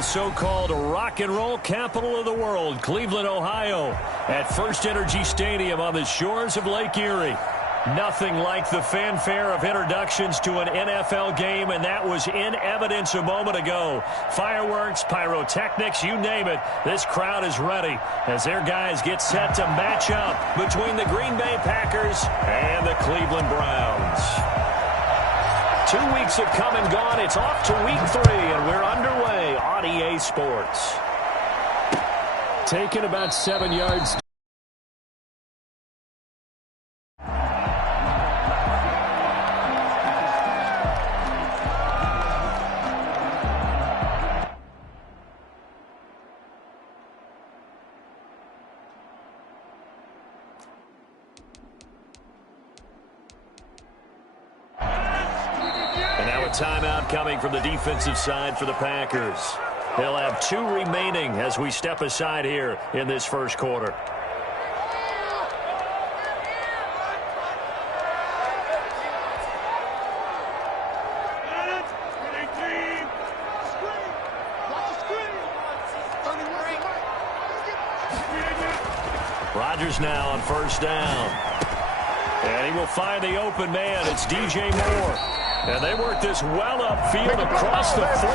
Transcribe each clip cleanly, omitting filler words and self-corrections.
the so-called rock and roll capital of the world, Cleveland, Ohio, at First Energy Stadium on the shores of Lake Erie. Nothing like the fanfare of introductions to an NFL game, and that was in evidence a moment ago. Fireworks, pyrotechnics, you name it. This crowd is ready as their guys get set to match up between the Green Bay Packers and the Cleveland Browns. 2 weeks have come and gone. It's off to week 3, and we're underway on EA Sports. Taking about 7 yards. Timeout coming from the defensive side for the Packers. They'll have 2 remaining as we step aside here in this first quarter. Rodgers now on first down. And he will find the open man. It's DJ Moore. And they work this well upfield across the 45.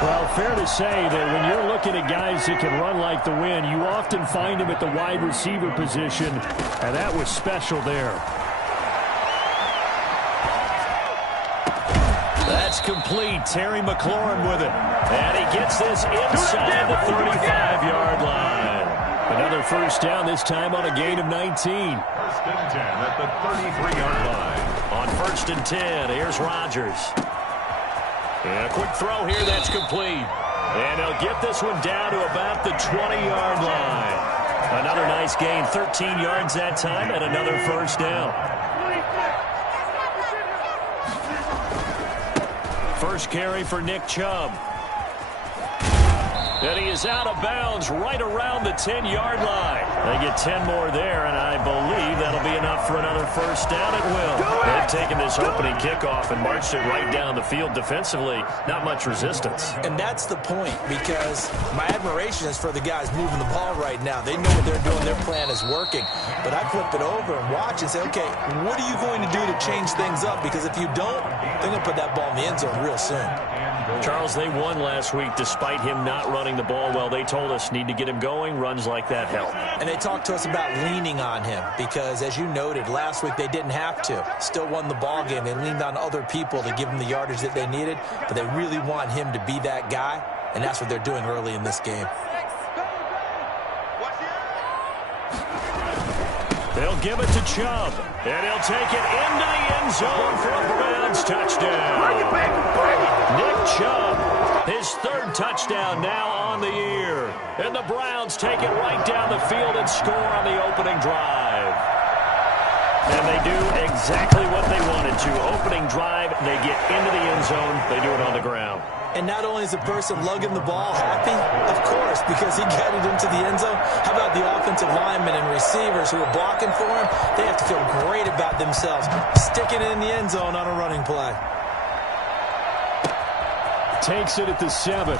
Well, fair to say that when you're looking at guys that can run like the wind, you often find them at the wide receiver position, and that was special there. That's complete. Terry McLaurin with it. And he gets this inside the 35-yard line. Another first down, this time on a gain of 19. First and 10 at the 33-yard line. On first and 10, here's Rodgers. And a quick throw here, that's complete. And he'll get this one down to about the 20-yard line. Another nice gain, 13 yards that time, and another first down. First carry for Nick Chubb. And he is out of bounds right around the 10-yard line. They get 10 more there, and I believe that'll be enough for another first down. It will. They've taken this opening kickoff and marched it right down the field defensively. Not much resistance. And that's the point, because my admiration is for the guys moving the ball right now. They know what they're doing. Their plan is working. But I flip it over and watch and say, okay, what are you going to do to change things up? Because if you don't, they're going to put that ball in the end zone real soon. Charles, they won last week despite him not running the ball well. They told us need to get him going. Runs like that help. And they talked to us about leaning on him because, as you noted, last week they didn't have to. Still won the ball game. They leaned on other people to give them the yardage that they needed, but they really want him to be that guy, and that's what they're doing early in this game. They'll give it to Chubb, and he'll take it into the end zone for a Browns touchdown. Nick Chubb, his 3rd touchdown now on the year. And the Browns take it right down the field and score on the opening drive. And they do exactly what they wanted to. Opening drive, they get into the end zone. They do it on the ground. And not only is the person lugging the ball happy, of course, because he got it into the end zone. How about the offensive linemen and receivers who are blocking for him? They have to feel great about themselves, sticking it in the end zone on a running play. Takes it at the 7.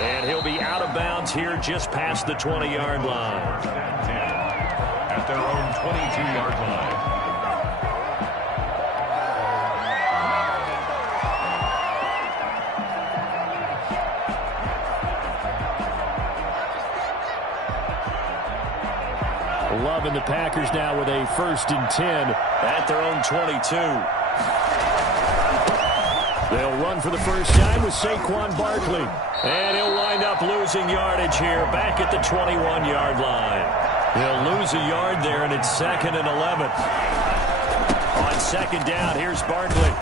And he'll be out of bounds here just past the 20-yard line. At their own 22-yard line. Loving the Packers now with a 1st and 10 at their own 22. They'll run for the first time with Saquon Barkley. And he'll wind up losing yardage here back at the 21-yard line. He'll lose a yard there, and it's 2nd and 11. On second down, here's Barkley.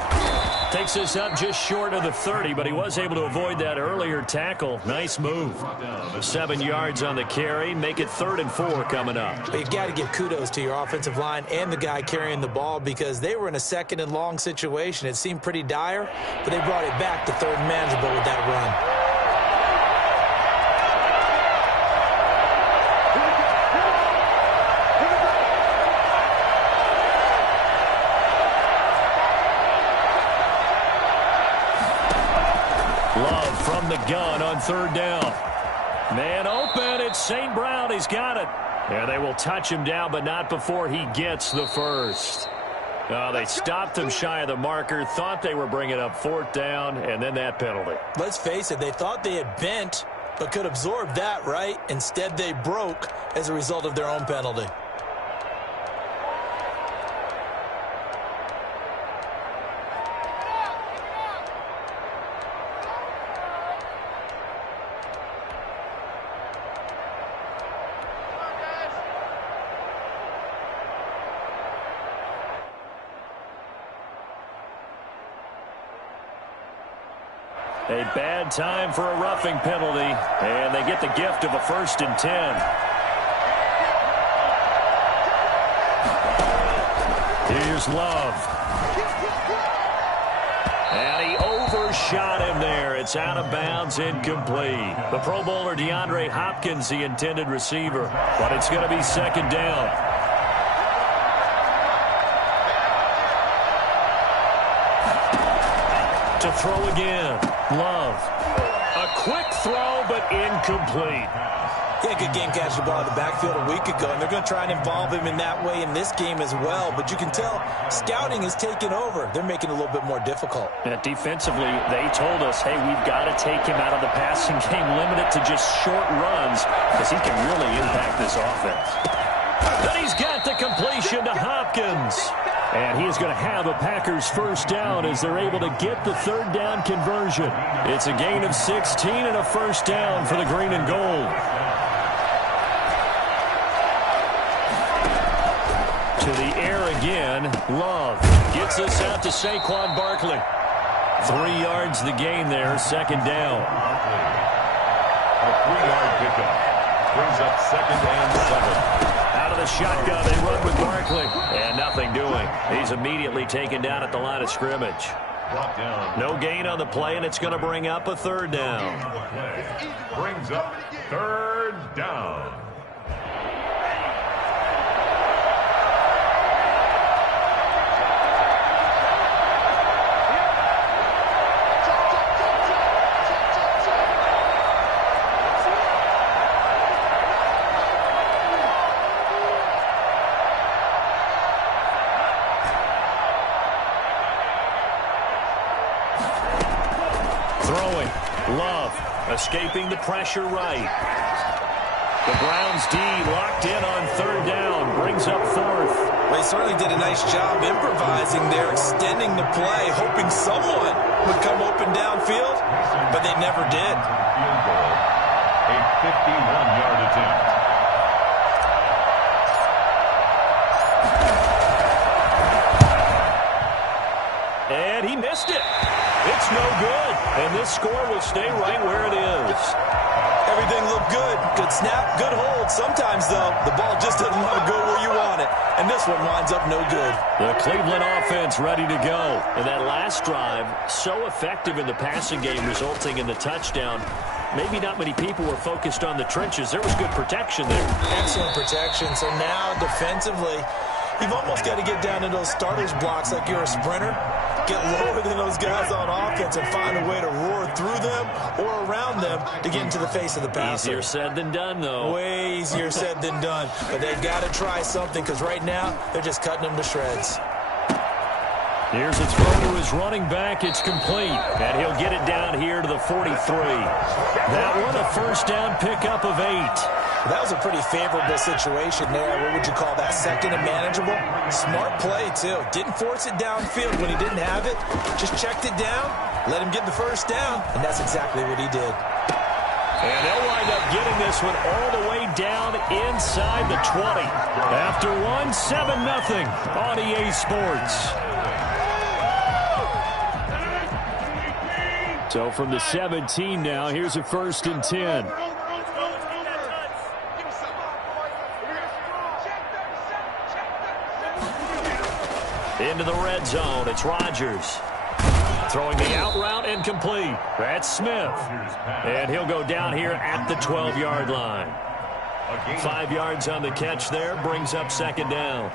Takes this up just short of the 30, but he was able to avoid that earlier tackle. Nice move. 7 yards on the carry. Make it 3rd and 4 coming up. But you've got to give kudos to your offensive line and the guy carrying the ball because they were in a 2nd and long situation. It seemed pretty dire, but they brought it back to 3rd and manageable with that run. the gun on third down. Man open, it's St. Brown. He's got it. And they will touch him down, but not before he gets the first. They stopped him shy of the marker, thought they were bringing up fourth down, and then that penalty. Let's face it, they thought they had bent, but could absorb that, right? Instead, they broke as a result of their own penalty. A bad time for a roughing penalty, and they get the gift of a 1st and 10. Here's Love. And he overshot him there. It's out of bounds, incomplete. The Pro Bowler DeAndre Hopkins, the intended receiver, but it's going to be 2nd down. To throw again. Love. A quick throw, but incomplete. Yeah, good game catching the ball in the backfield a week ago, and they're going to try and involve him in that way in this game as well. But you can tell scouting is taking over. They're making it a little bit more difficult. And defensively, they told us, hey, we've got to take him out of the passing game, limit it to just short runs, because he can really impact this offense. Then he's got the completion to Hopkins. And he is going to have a Packers 1st down as they're able to get the 3rd down conversion. It's a gain of 16 and a 1st down for the green and gold. To the air again. Love gets us out to Saquon Barkley. 3 yards the gain there, 2nd down. A 3-yard pickup brings up 2nd and 7. Out of the shotgun, they run with Barkley. And nothing doing. He's immediately taken down at the line of scrimmage. No gain on the play, and it's going to bring up a 3rd down. Brings up 3rd down. Throwing. Love escaping the pressure right. The Browns D locked in on 3rd down. Brings up 4th. They certainly did a nice job improvising there, extending the play, hoping someone would come open downfield, but they never did. Field goal. A 51-yard attempt. And he missed it. It's no good. And this score will stay right where it is. Everything looked good. Good snap, good hold. Sometimes, though, the ball just doesn't want to go where you want it. And this one winds up no good. The Cleveland offense ready to go. And that last drive, so effective in the passing game, resulting in the touchdown. Maybe not many people were focused on the trenches. There was good protection there. Excellent protection. So now, defensively, you've almost got to get down to those starters blocks like you're a sprinter. Get lower than those guys on offense and find a way to roar through them or around them to get into the face of the passer. Easier said than done, though. Way easier said than done. But they've got to try something because right now they're just cutting them to shreds. Here's a throw to his running back. It's complete. And he'll get it down here to the 43. That one, a 1st down pickup of 8. That was a pretty favorable situation there. What would you call that? 2nd and manageable? Smart play, too. Didn't force it downfield when he didn't have it. Just checked it down, let him get the 1st down, and that's exactly what he did. And they'll wind up getting this one all the way down inside the 20. After one, 7-0 on EA Sports. So from the 17 now, here's a 1st and 10. Into the red zone, it's Rodgers. Throwing the out route incomplete. That's Smith. And he'll go down here at the 12-yard line. 5 yards on the catch there, brings up 2nd down.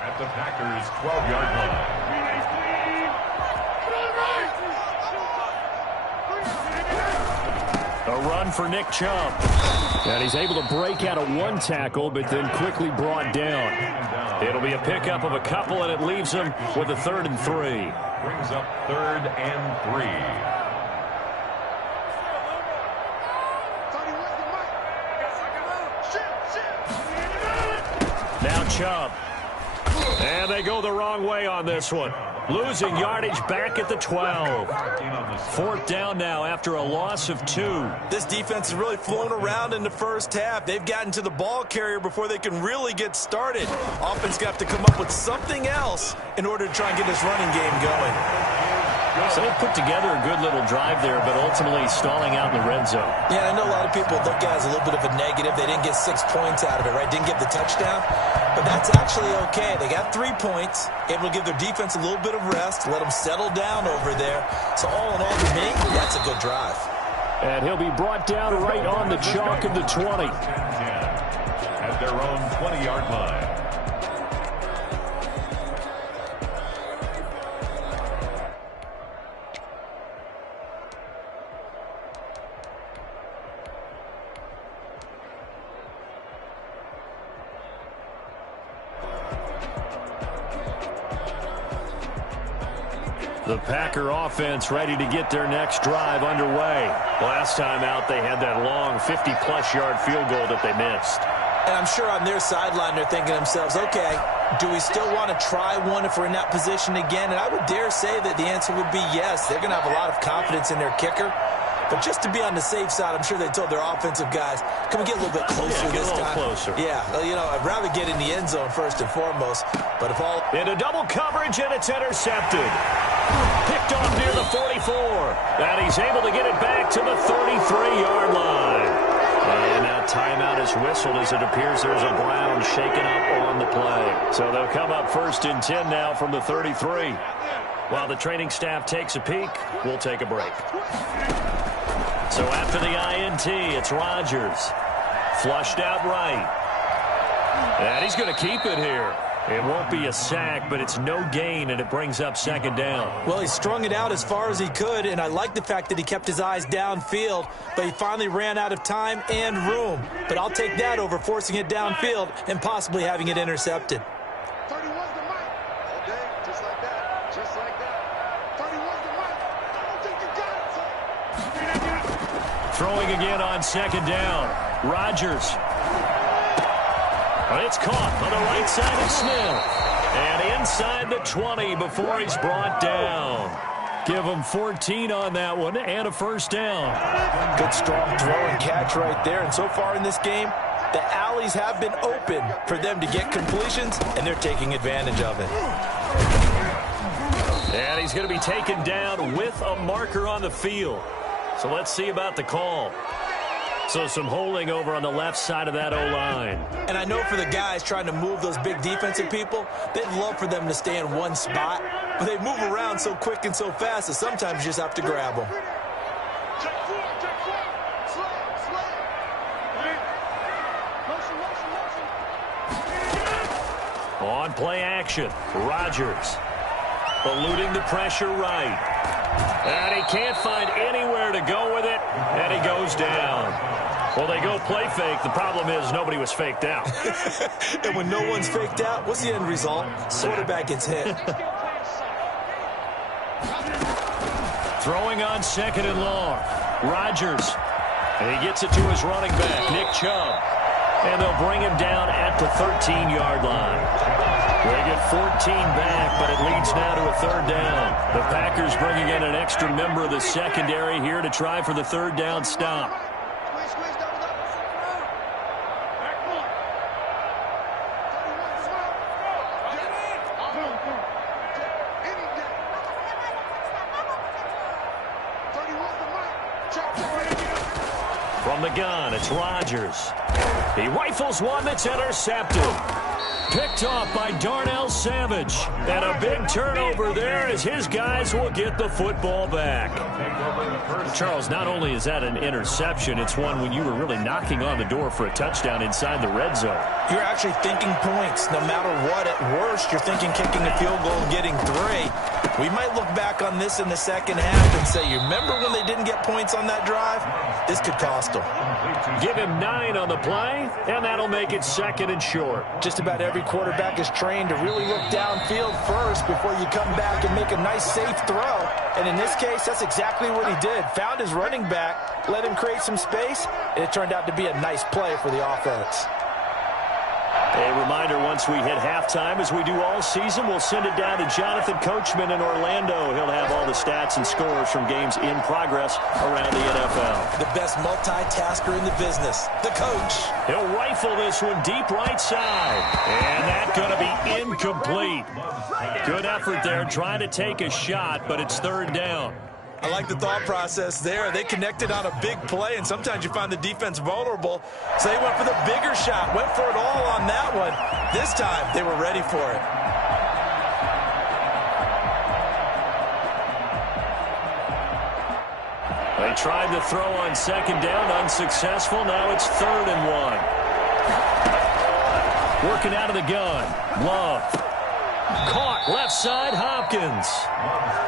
At the Packers' 12-yard line. A run for Nick Chubb. And he's able to break out of one tackle, but then quickly brought down. It'll be a pickup of a couple, and it leaves him with a 3rd and 3. Brings up 3rd and 3. Now Chubb. And they go the wrong way on this one. Losing yardage back at the 12. 4th down now after a loss of 2. This defense has really flown around in the first half. They've gotten to the ball carrier before they can really get started. Offense got to come up with something else in order to try and get this running game going. So they put together a good little drive there, but ultimately stalling out in the red zone. Yeah, I know a lot of people look at it as a little bit of a negative. They didn't get 6 points out of it, right? Didn't get the touchdown. But that's actually okay. They got 3 points, able to give their defense a little bit of rest, let them settle down over there. So all in all, to me, that's a good drive. And he'll be brought down right on the chalk of the 20. At their own 20-yard line. The Packer offense ready to get their next drive underway. Last time out, they had that long 50-plus yard field goal that they missed. And I'm sure on their sideline, they're thinking to themselves, okay, do we still want to try one if we're in that position again? And I would dare say that the answer would be yes. They're going to have a lot of confidence in their kicker. But just to be on the safe side, I'm sure they told their offensive guys, can we get a little bit closer this time? Closer. Yeah, well, you know, I'd rather get in the end zone first and foremost. But if all... Into double coverage, and it's intercepted. Picked off near the 44. And he's able to get it back to the 33-yard line. And now timeout is whistled as it appears there's a Brown shaken up on the play. So they'll come up 1st and 10 now from the 33. While the training staff takes a peek, we'll take a break. So after the INT, it's Rodgers. Flushed out right. And he's going to keep it here. It won't be a sack, but it's no gain, and it brings up 2nd down. Well, he strung it out as far as he could, and I like the fact that he kept his eyes downfield, but he finally ran out of time and room. But I'll take that over forcing it downfield and possibly having it intercepted. 31's the mic. Okay, just like that. Just like that. 31's the mic. I don't think you got it, son. Throwing again on 2nd down. Rodgers. It's caught on the right side of Smith. And inside the 20 before he's brought down. Give him 14 on that one and a 1st down. Good strong throw and catch right there. And so far in this game, the alleys have been open for them to get completions, and they're taking advantage of it. And he's going to be taken down with a marker on the field. So let's see about the call. So some holding over on the left side of that O-line. And I know for the guys trying to move those big defensive people, they'd love for them to stay in one spot. But they move around so quick and so fast that sometimes you just have to grab them. Check four. Slow. Motion. On play action, Rodgers. Eluding the pressure right. And he can't find anywhere to go with it, and he goes down. Well, they go play fake. The problem is nobody was faked out. And when no one's faked out, what's the end result? Quarterback gets hit. Throwing on 2nd and long. Rodgers. And he gets it to his running back, Nick Chubb. And they'll bring him down at the 13-yard line. They get 14 back, but it leads now to a 3rd down. The Packers bringing in an extra member of the secondary here to try for the 3rd down stop. Squeeze, double. Back one. 31's the mic. From the gun, it's Rodgers. He rifles one that's intercepted. Picked off by Darnell Savage. And a big turnover there as his guys will get the football back. Charles, not only is that an interception, it's one when you were really knocking on the door for a touchdown inside the red zone. You're actually thinking points. No matter what, at worst, you're thinking kicking a field goal and getting 3. We might look back on this in the second half and say, you remember when they didn't get points on that drive? This could cost them. Give him 9 on the play, and that'll make it 2nd and short. Just about every quarterback is trained to really look downfield first before you come back and make a nice, safe throw. And in this case, that's exactly what he did. Found his running back, let him create some space, and it turned out to be a nice play for the offense. A reminder, once we hit halftime, as we do all season, we'll send it down to Jonathan Coachman in Orlando. He'll have all the stats and scores from games in progress around the NFL. The best multitasker in the business, the coach. He'll rifle this one deep right side. And that's going to be incomplete. Good effort there trying to take a shot, but it's 3rd down. I like the thought process there. They connected on a big play, and sometimes you find the defense vulnerable. So they went for the bigger shot, went for it all on that one. This time, they were ready for it. They tried to throw on 2nd down, unsuccessful. Now it's 3rd and 1. Working out of the gun. Love. Caught left side, Hopkins.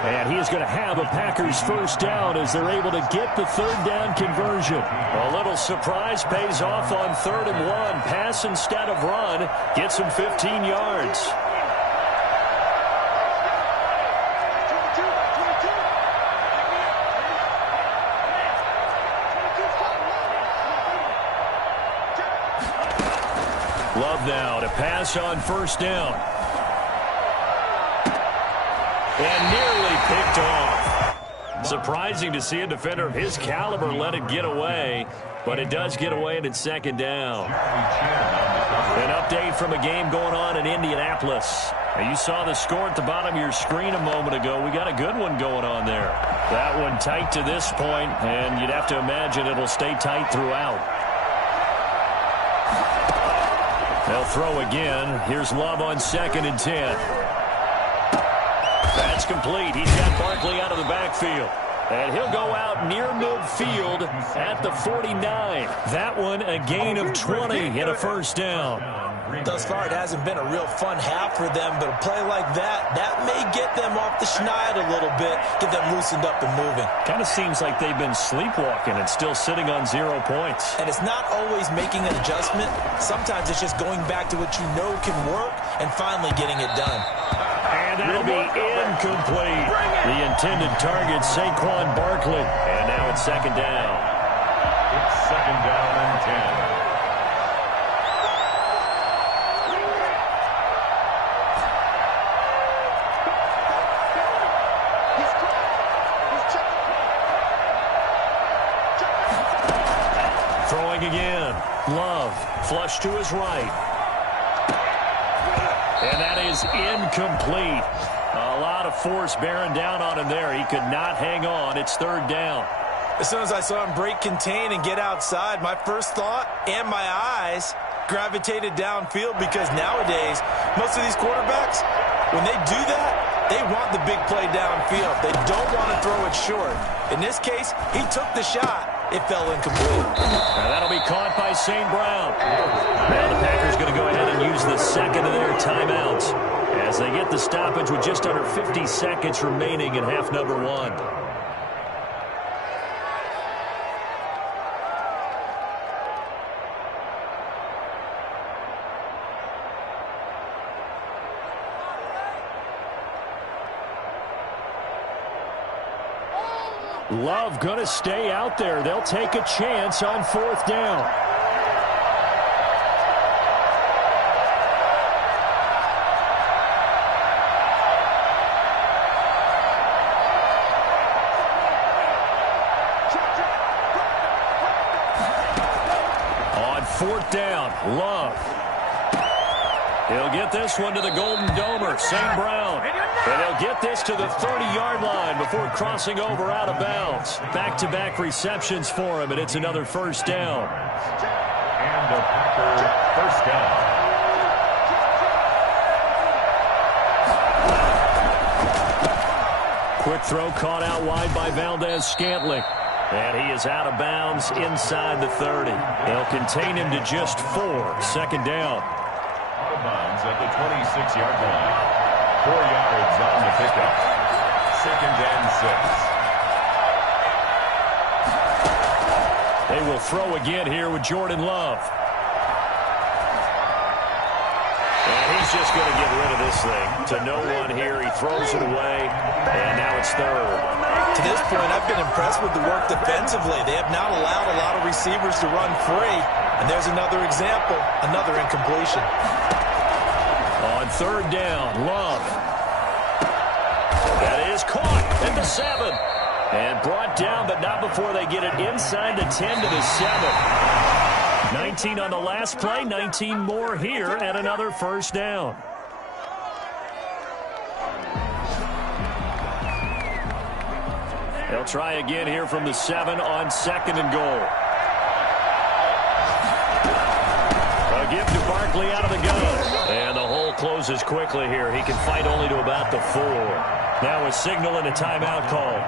And he is going to have a Packers 1st down as they're able to get the 3rd down conversion. A little surprise pays off on 3rd and 1. Pass instead of run. Gets him 15 yards. Love now to pass on 1st down. And nearly picked off. Surprising to see a defender of his caliber let it get away, but it does get away and it's 2nd down. An update from a game going on in Indianapolis. Now, you saw the score at the bottom of your screen a moment ago. We got a good one going on there. That one tight to this point, and you'd have to imagine it'll stay tight throughout. They'll throw again. Here's Love on 2nd and 10. That's complete. He's got Barkley out of the backfield. And he'll go out near midfield at the 49. That one a gain of 20 and a 1st down. Thus far, it hasn't been a real fun half for them, but a play like that may get them off the schneid a little bit, get them loosened up and moving. Kind of seems like they've been sleepwalking and still sitting on 0 points. And it's not always making an adjustment. Sometimes it's just going back to what you know can work and finally getting it done. And that'll be incomplete. The intended target, Saquon Barkley. And now it's 2nd down. It's 2nd down and 10. Throwing again. Love. Flush to his right. And that is incomplete. A lot of force bearing down on him there. He could not hang on. It's 3rd down. As soon as I saw him break contain and get outside, my first thought and my eyes gravitated downfield, because nowadays, most of these quarterbacks, when they do that, they want the big play downfield. They don't want to throw it short. In this case, he took the shot. It fell incomplete. Now that'll be caught by St. Brown. Now the Packers going to go ahead and use the 2nd of their timeouts as they get the stoppage with just under 50 seconds remaining in half number 1. Love going to stay out there. They'll take a chance on 4th down. On 4th down, Love. He'll get this one to the Golden Domer, St. Brown. And he'll get this to the 30-yard line before crossing over out of bounds. Back-to-back receptions for him, and it's another 1st down. And a Packer 1st down. quick throw caught out wide by Valdez-Scantling. And he is out of bounds inside the 30. They'll contain him to just 4. Second down. Out of bounds at the 26-yard line. 4 yards on the pickup. Second and 6. They will throw again here with Jordan Love. And he's just going to get rid of this thing. To no one here. He throws it away. And now it's third. To this point, I've been impressed with the work defensively. They have not allowed a lot of receivers to run free. And there's another example, another incompletion. On third down, Love. That is caught at the 7. And brought down, but not before they get it inside the 10 to the 7. 19 on the last play, 19 more here, and another first down. They'll try again here from the 7 on second and goal. A give to Barkley out of the gun. And the hole closes quickly here. He can fight only to about the 4. Now a signal and a timeout call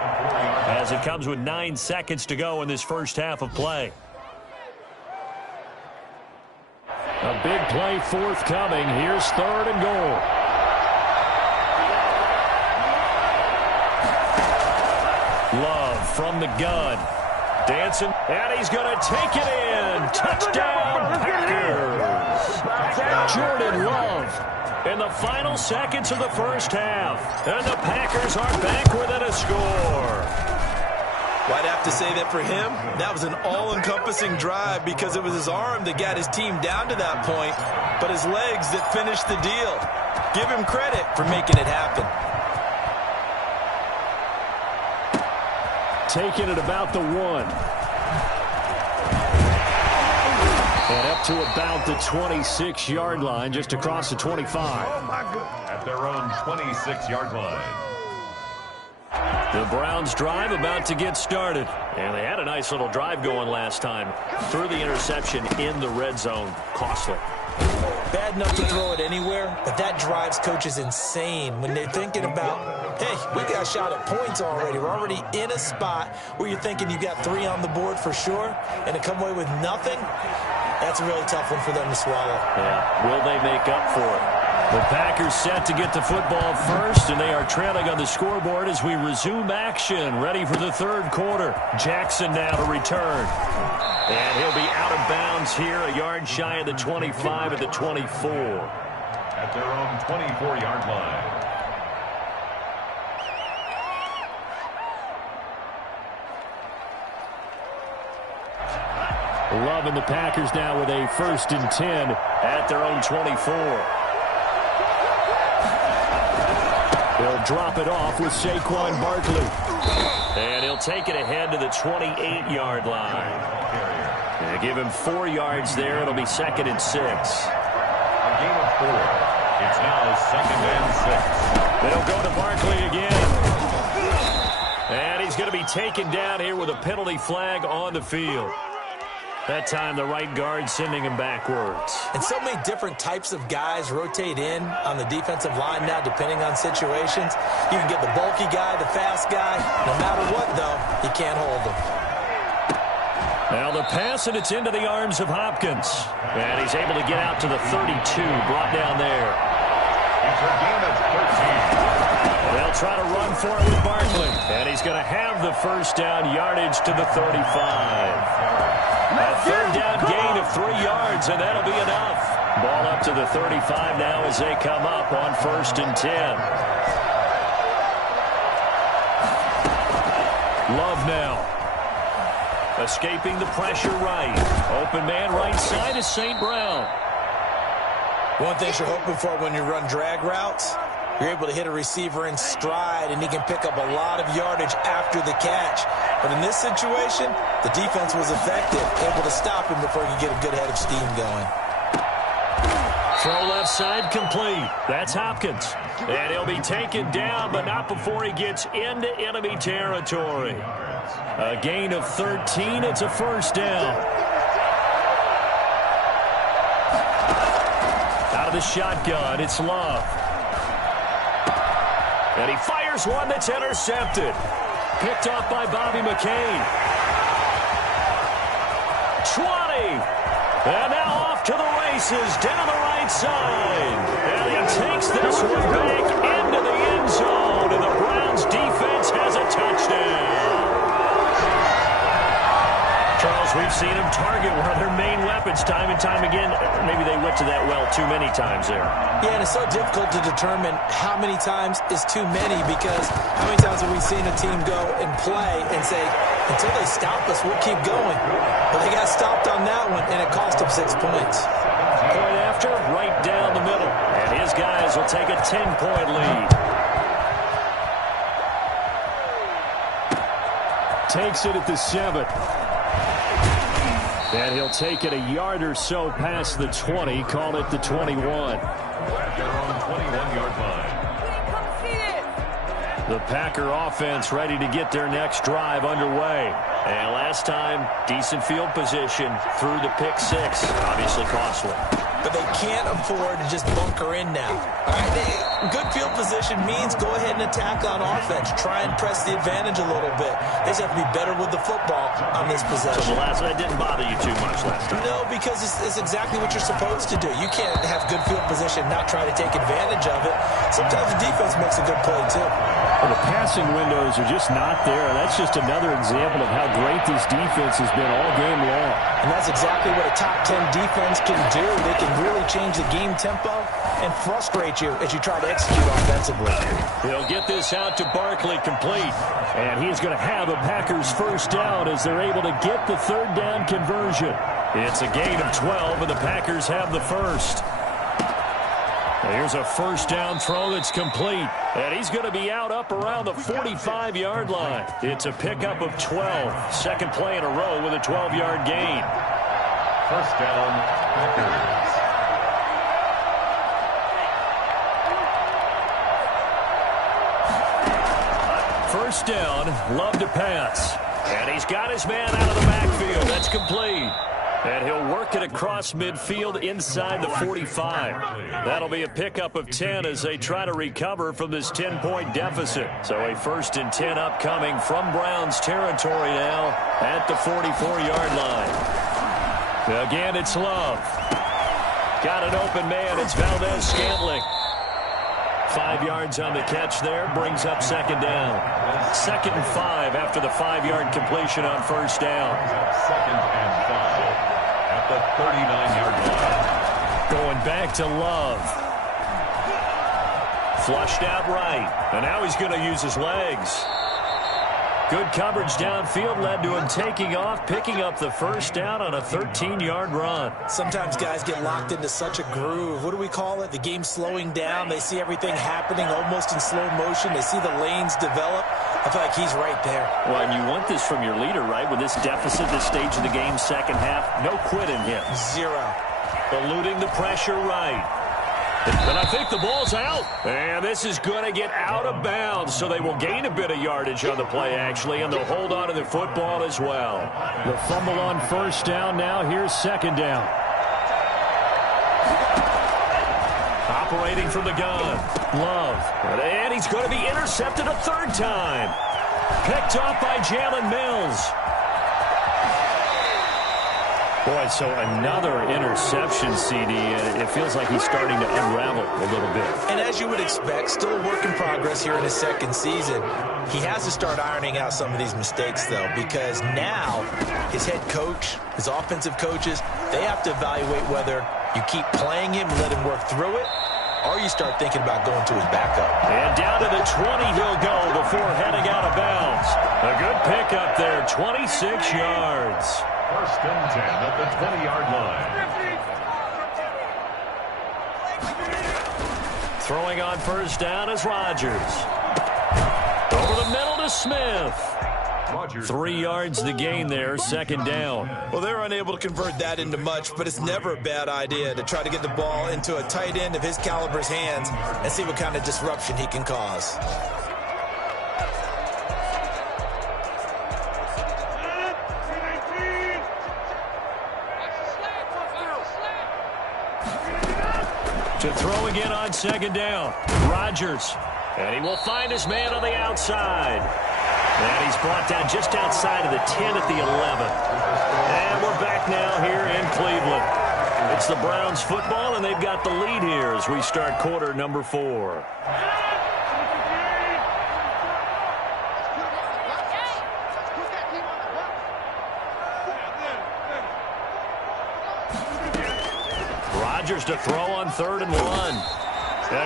as it comes with 9 seconds to go in this first half of play. A big play forthcoming. Here's third and goal. Love from the gun. Dancing, and he's going to take it in. Touchdown, Packers. Jordan Love in the final seconds of the first half. And the Packers are back within a score. Well, I'd have to say that for him, that was an all-encompassing drive because it was his arm that got his team down to that point, but his legs that finished the deal. Give him credit for making it happen. Taking it about the 1. And up to about the 26-yard line, just across the 25. At their own 26-yard line. The Browns drive about to get started. And they had a nice little drive going last time. Threw the interception in the red zone. Costly. Bad enough to throw it anywhere, but that drives coaches insane when they're thinking about, hey, we got a shot at points already. We're already in a spot where you're thinking you got 3 on the board for sure, and to come away with nothing, that's a really tough one for them to swallow. Yeah, will they make up for it? The Packers set to get the football first, and they are trailing on the scoreboard as we resume action. Ready for the third quarter. Jackson now to return. And he'll be out of bounds here, a yard shy of the 25 at the 24. At their own 24-yard line. Love and the Packers now with a 1st and 10 at their own 24. They'll drop it off with Saquon Barkley. And he'll take it ahead to the 28-yard line. And give him 4 yards there. It'll be 2nd and 6. A gain of 4. It's now 2nd and 6. They'll go to Barkley again. And he's going to be taken down here with a penalty flag on the field. That time the right guard sending him backwards. And so many different types of guys rotate in on the defensive line now depending on situations. You can get the bulky guy, the fast guy. No matter what, though, you can't hold them. Now the pass, and it's into the arms of Hopkins. And he's able to get out to the 32, brought down there. It's a gain of 13. They'll try to run for it with Barkley. And he's going to have the first down yardage to the 35. A third down gain of 3 yards, and that'll be enough. Ball up to the 35 now as they come up on 1st and 10. Love now. Escaping the pressure right. Open man right side is St. Brown. One thing you're hoping for when you run drag routes, you're able to hit a receiver in stride, and he can pick up a lot of yardage after the catch. But in this situation, the defense was effective, able to stop him before he could get a good head of steam going. Throw left side complete. That's Hopkins. And he'll be taken down, but not before he gets into enemy territory. A gain of 13. It's a first down. Out of the shotgun, it's Love. And he fires one that's intercepted. Picked off by Bobby McCain. 20. And now off to the races down the right side. And he takes this one back into the end zone. And the Browns defense has a touchdown. Charles, we've seen him target one of their main weapons time and time again. Maybe they went to that well too many times there. Yeah, and it's so difficult to determine how many times is too many, because how many times have we seen a team go and play and say, until they stop us, we'll keep going. But they got stopped on that one, and it cost them 6 points. Point after, right down the middle. And his guys will take a 10-point lead. Takes it at the 7. And he'll take it a yard or so past the 20, call it the 21. They're on 21-yard line. The Packer offense ready to get their next drive underway. And last time, decent field position through the pick 6. Obviously costly. But they can't afford to just bunker in now. All right, good field position means go ahead and attack on offense. Try and press the advantage a little bit. They just have to be better with the football on this possession. So that didn't bother you too much last time? No, because it's exactly what you're supposed to do. You can't have good field position and not try to take advantage of it. Sometimes the defense makes a good play, too. Well, the passing windows are just not there. That's just another example of how great this defense has been all game long. And that's exactly what a top 10 defense can do. They can really change the game tempo and frustrate you as you try to execute offensively. He'll get this out to Barkley, complete. And he's going to have a Packers first down as they're able to get the third down conversion. It's a gain of 12, and the Packers have the first. Here's a first down throw that's complete. And he's going to be out up around the 45-yard line. It's a pickup of 12. Second play in a row with a 12-yard gain. First down, Packers. First down, Love to pass. And he's got his man out of the backfield. That's complete. And he'll work it across midfield inside the 45. That'll be a pickup of 10 as they try to recover from this 10-point deficit. So a 1st and 10 upcoming from Browns territory now at the 44-yard line. Again, it's Love. Got an open man. It's Valdez-Scantling. 5 yards on the catch there. Brings up second down. 2nd and 5 after the 5-yard completion on first down. 2nd and 5 at the 39-yard line. Going back to Love. Flushed out right. And now he's going to use his legs. Good coverage downfield led to him taking off, picking up the first down on a 13-yard run. Sometimes guys get locked into such a groove. What do we call it? The game slowing down. They see everything happening almost in slow motion. They see the lanes develop. I feel like he's right there. Well, and you want this from your leader, right? With this deficit, this stage of the game, second half, no quit in him. Zero. Eluding the pressure right. And I think the ball's out. And this is going to get out of bounds, so they will gain a bit of yardage on the play, actually, and they'll hold on to the football as well. The fumble on first down now. Here's second down. Operating from the gun. Love. And he's going to be intercepted a third time. Picked off by Jalen Mills. Boy, so another interception, CD. It feels like he's starting to unravel a little bit. And as you would expect, still a work in progress here in his second season. He has to start ironing out some of these mistakes, though, because now his head coach, his offensive coaches, they have to evaluate whether you keep playing him and let him work through it, or you start thinking about going to his backup. And down to the 20 he'll go before heading out of bounds. A good pickup there, 26 yards. 1st and 10 at the 20-yard line. Throwing on first down is Rodgers. Over the middle to Smith. 3 yards the gain there, second down. Well, they're unable to convert that into much, but it's never a bad idea to try to get the ball into a tight end of his caliber's hands and see what kind of disruption he can cause. To throw again on second down. Rodgers And he will find his man on the outside. And he's brought down just outside of the 10 at the 11. And we're back now here in Cleveland. It's the Browns football, and they've got the lead here as we start quarter number 4. Rodgers to throw on 3rd and 1.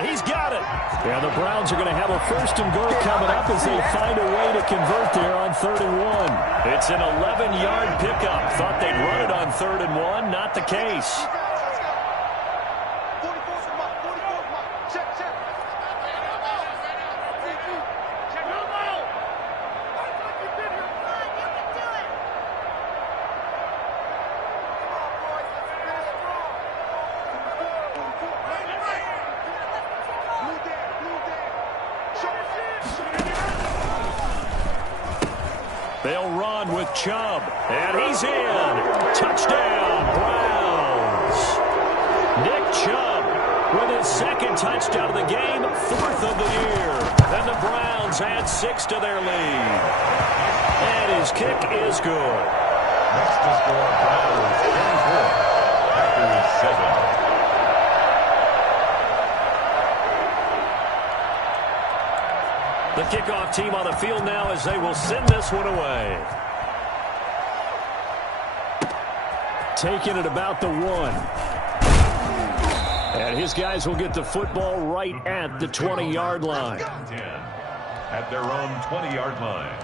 He's got it. Yeah, the Browns are going to have a 1st and goal coming up as they find a way to convert there on 3rd and 1. It's an 11-yard pickup. Thought they'd run it on 3rd and 1. Not the case. They'll run with Chubb, and he's in. Touchdown, Browns. Nick Chubb with his 2nd touchdown of the game, 4th of the year. And the Browns add 6 to their lead. And his kick is good. Next to score, Browns 24. Packers 7. The kickoff team on the field now as they will send this one away. Taking it about the 1. And his guys will get the football right at the 20-yard line. 10 at their own 20-yard line.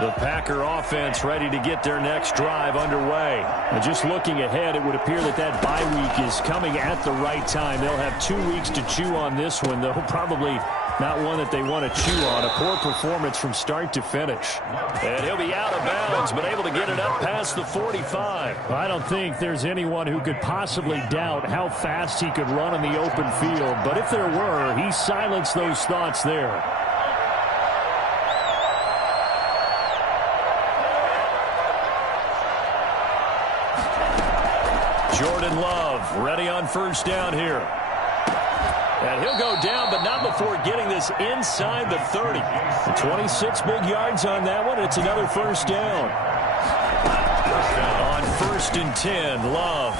The Packer offense ready to get their next drive underway. And just looking ahead, it would appear that bye week is coming at the right time. They'll have 2 weeks to chew on this one, though probably not one that they want to chew on. A poor performance from start to finish. And he'll be out of bounds, but able to get it up past the 45. I don't think there's anyone who could possibly doubt how fast he could run in the open field. But if there were, he silenced those thoughts there. Jordan Love ready on 1st down here. And he'll go down, but not before getting this inside the 30. 26 big yards on that one. It's another 1st down. On 1st and 10, Love.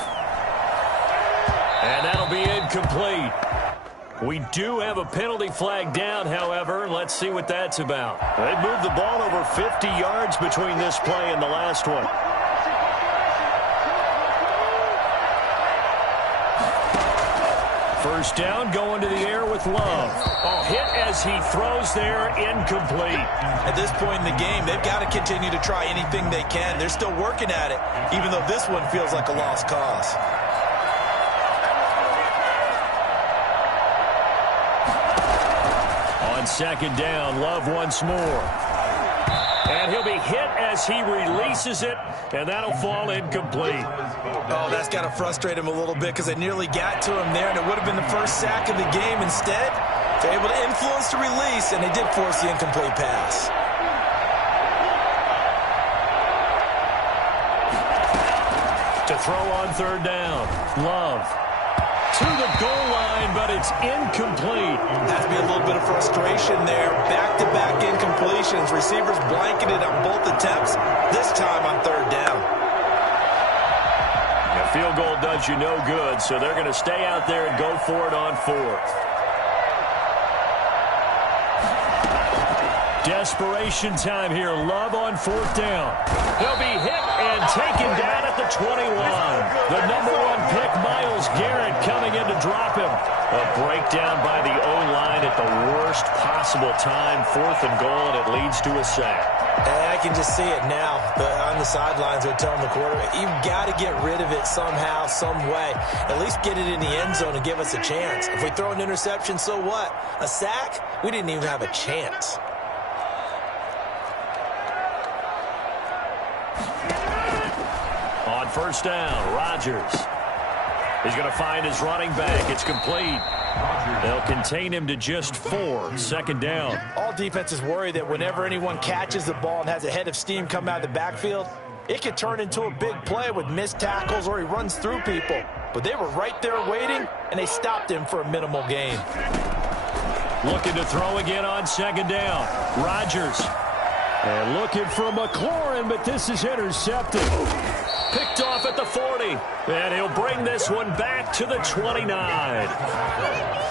And that'll be incomplete. We do have a penalty flag down, however. Let's see what that's about. They've moved the ball over 50 yards between this play and the last one. 1st down, going to the air with Love. Hit as he throws there, incomplete. At this point in the game, they've got to continue to try anything they can. They're still working at it, even though this one feels like a lost cause. On 2nd down, Love once more. And he'll be hit as he releases it, and that'll fall incomplete. Oh, that's got to frustrate him a little bit because they nearly got to him there, and it would have been the first sack of the game. Instead, they're able to influence the release, and they did force the incomplete pass. To throw on 3rd down, Love. To the goal line, but it's incomplete. Has to be a little bit of frustration there. Back-to-back incompletions. Receivers blanketed on both attempts, this time on 3rd down. A field goal does you no good, so they're going to stay out there and go for it on 4th. Desperation time here. Love on 4th down. He'll be hit and taken down at the 21. The #1 pick, Myles Garrett, coming in to drop him. A breakdown by the O-line at the worst possible time. 4th and goal, and it leads to a sack. I can just see it now. On the sidelines, they're telling the quarterback, you've got to get rid of it somehow, some way. At least get it in the end zone and give us a chance. If we throw an interception, so what? A sack? We didn't even have a chance. On 1st down, Rodgers. He's going to find his running back. It's complete. They'll contain him to just 4. 2nd down. All defenses worry that whenever anyone catches the ball and has a head of steam come out of the backfield, it could turn into a big play with missed tackles or he runs through people. but they were right there waiting, and they stopped him for a minimal gain. Looking to throw again on second down. Rodgers. And looking for McLaurin, but this is intercepted. Picked off at the 40. And he'll bring this one back to the 29.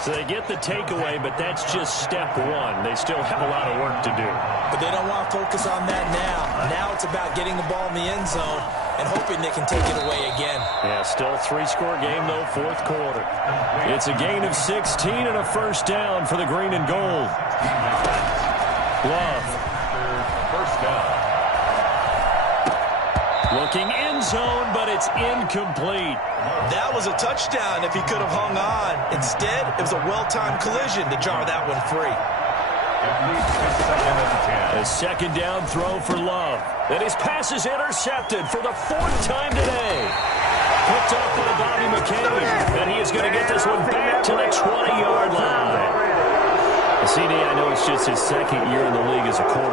So they get the takeaway, but that's just step one. They still have a lot of work to do. But they don't want to focus on that now. Now it's about getting the ball in the end zone and hoping they can take it away again. Yeah, still a 3-score game, though, fourth quarter. It's a gain of 16 and a first down for the green and gold. Love. First down. Looking end zone, but it's incomplete. That was a touchdown if he could have hung on. Instead, it was a well-timed collision to jar that one free. A second down throw for Love. And his pass is intercepted for the 4th time today. Picked up by Bobby McCain. And he is going to get this one back to the 20-yard line. CD, I know it's just his second year in the league as a quarterback.